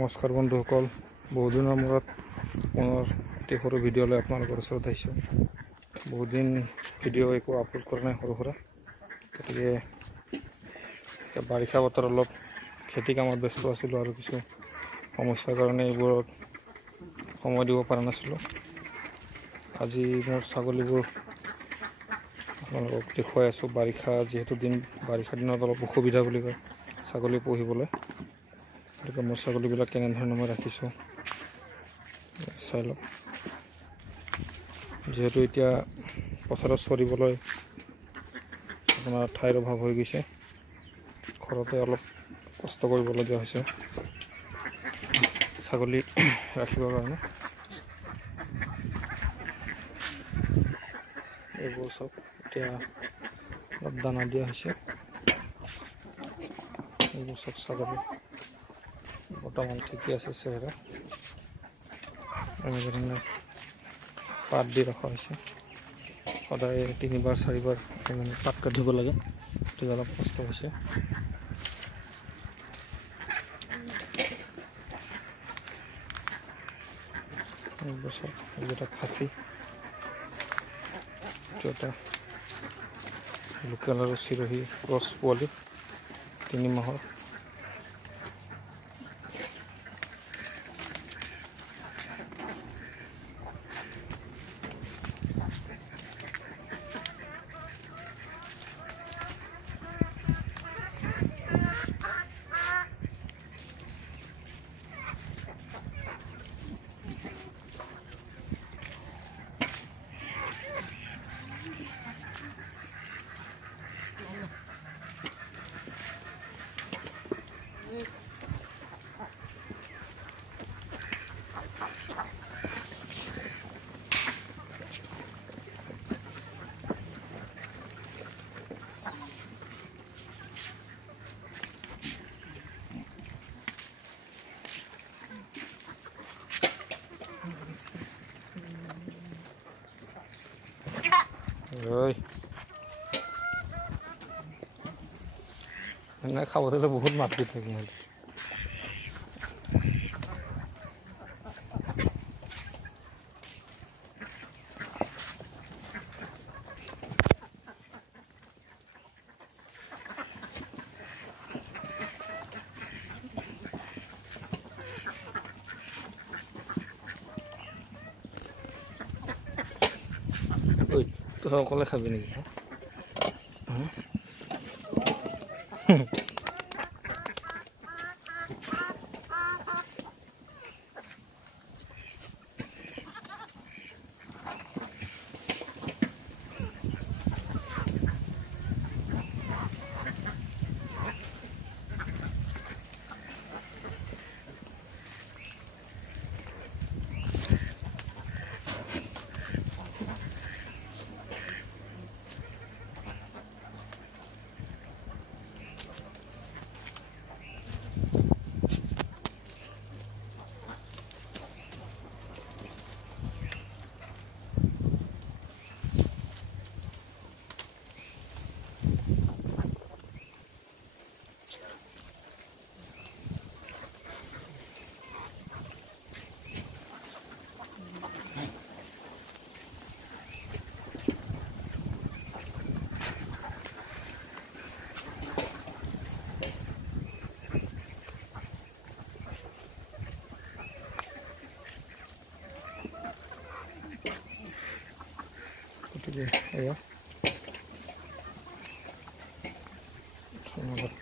নমস্কাৰ বন্ধুসকল, বহুদিনৰ মূৰত পুনৰ এটি সৰু ভিডিঅ' লৈ আপোনালোকৰ ওচৰত আহিছোঁ। বহুদিন ভিডিঅ' একো আপলোড কৰা নাই সৰু সুৰা, গতিকে এতিয়া বাৰিষা বতৰ অলপ খেতি কামত ব্যস্ত আছিলোঁ আৰু কিছু সমস্যাৰ কাৰণে এইবোৰত সময় দিব পৰা নাছিলোঁ। আজি মোৰ ছাগলীবোৰ আপোনালোকক দেখুৱাই আছোঁ। যিহেতু বাৰিষা দিনত অলপ অসুবিধা বুলি কয় ছাগলী পুহিবলৈ, গতিকে মোৰ ছাগলীবিলাক কেনেধৰণে মই ৰাখিছোঁ চাই লওক। যিহেতু এতিয়া পথাৰত চৰিবলৈ আপোনাৰ ঠাইৰ অভাৱ হৈ গৈছে, ঘৰতে অলপ কষ্ট কৰিবলগীয়া হৈছে ছাগলী ৰাখিবৰ কাৰণে। এইবোৰ চব এতিয়া অলপ দানা দিয়া হৈছে। এইবোৰ চব ছাগলী বৰ্তমান ঠিকে আছে চেহেৰা। এনেধৰণে পাত দি ৰখা হৈছে। সদায় 3-4 মানে পাত কাটিব লাগে, গতিকে অলপ কষ্ট হৈছে। এটা খাচী, এটা লোকেল আৰু চিৰহী ক্ৰছ পোৱালি 3 মাহৰ। এনে খাব দিলে বহুত মাত দি থাকে সিহঁতে। তই অকলে খাবি নেকি? গতিকে এয়া ধন্যবাদ।